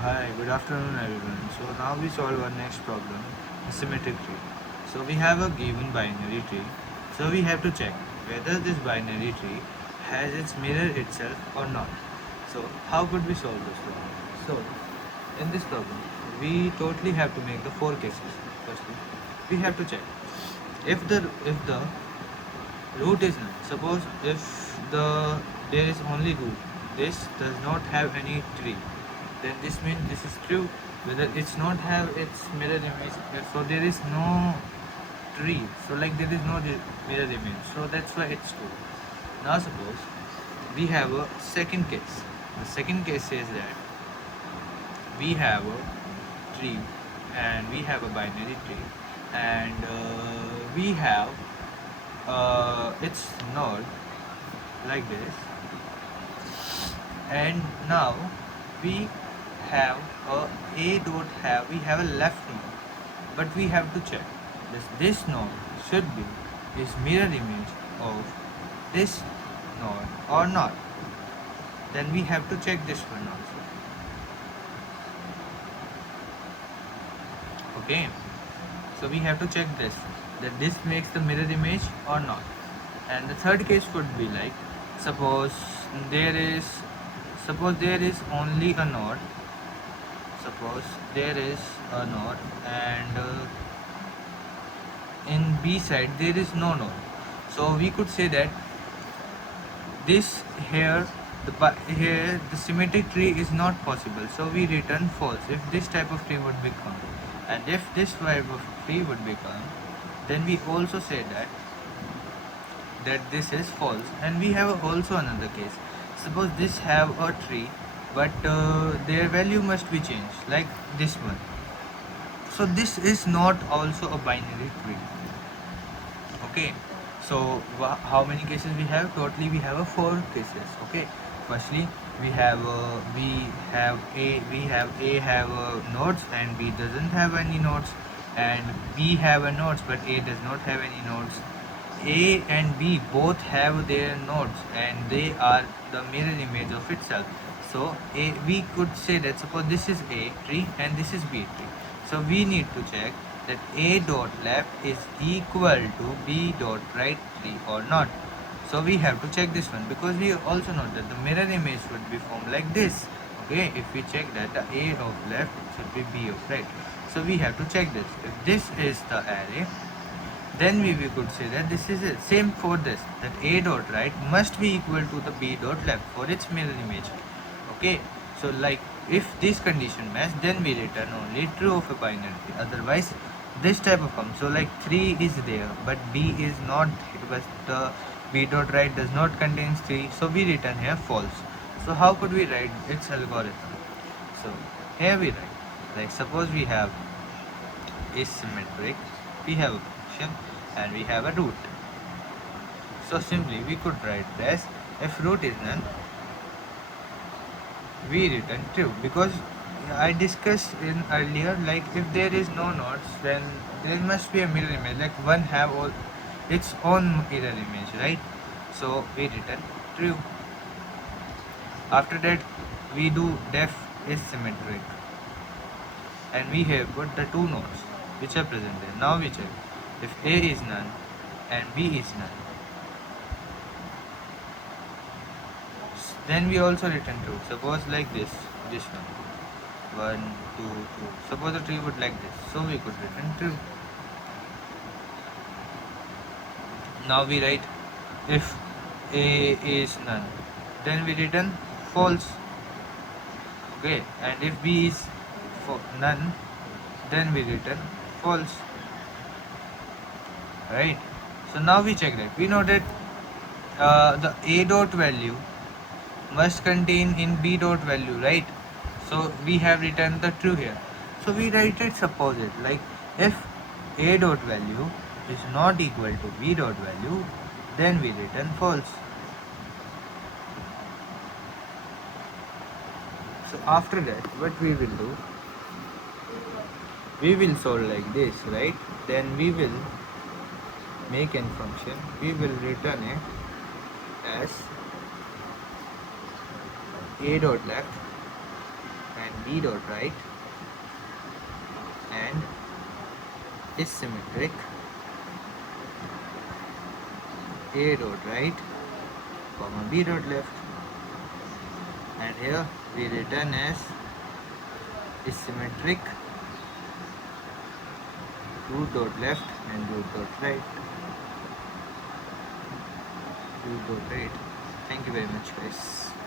Hi, good afternoon everyone. So now we solve our next problem, a symmetric tree. So we have a given binary tree. So we have to check whether this binary tree has its mirror itself or not. So how could we solve this problem? So in this problem, we totally have to make the four cases. Firstly, we have to check if the root is none. Suppose if there is only root, this does not have any tree, then this means this is true. Whether it's not have its mirror image, so there is no tree. So like there is no mirror image. So that's why it's true. Now suppose we have a second case. The second case says that we have a tree and we have a binary tree and we have its node like this, and now we have a dot have we have a left node, but we have to check this node should be is mirror image of this node or not. Then we have to check this one also. Okay, so we have to check this, that this makes the mirror image or not. And the third case could be like, suppose there is suppose there is only a node. Suppose there is a node and in B side there is no node. So we could say that this here here the symmetric tree is not possible. So we return false if this type of tree would become. And if this type of tree would become, then we also say that this is false. And we have also another case. Suppose this have a tree, but their value must be changed, like this one. So this is not also a binary tree. Okay, so how many cases we have? Totally we have a four cases. Okay, firstly we have nodes and B doesn't have any nodes, and B have a nodes but A does not have any nodes. A and B both have their nodes and they are the mirror image of itself. So we could say that suppose this is A tree and this is B tree. So we need to check that A dot left is equal to B dot right tree or not. So we have to check this one, because we also know that the mirror image would be formed like this. Okay, if we check that the A of left should be B of right. So we have to check this. If this is the array, then we could say that this is it. Same for this, that A dot right must be equal to the B dot left for its mirror image. Okay, so like if this condition match, then we return only true of a binary. Otherwise this type of comes. So like 3 is there but B is not, but the B dot right does not contain 3, so we return here false. So how could we write its algorithm? So here we write, like suppose we have is symmetric, we have a function and we have a root. So simply we could write this, if root is none, we return true, because I discussed in earlier, like if there is no nodes, then there must be a mirror image, like one have all its own mirror image, right? So we return true. After that we do def is symmetric and we have put the two nodes which are present there. Now we check if A is none and B is none, then we also return true. Suppose like this one 2 2, suppose the tree would like this, so we could return true. Now we write if A is none, then we return false. Okay, and if B is none, then we return false, right? So now we check that, we know that the A dot value must contain in B dot value, right? So we have returned the true here. So we write it, suppose it like if A dot value is not equal to B dot value, then we return false. So after that what we will do, we will solve like this, right? Then we will make an function, we will return it as A dot left and b dot right, and is symmetric a dot right, comma b dot left, and here we return as is symmetric root dot left and root dot right. Root dot right. Thank you very much, guys.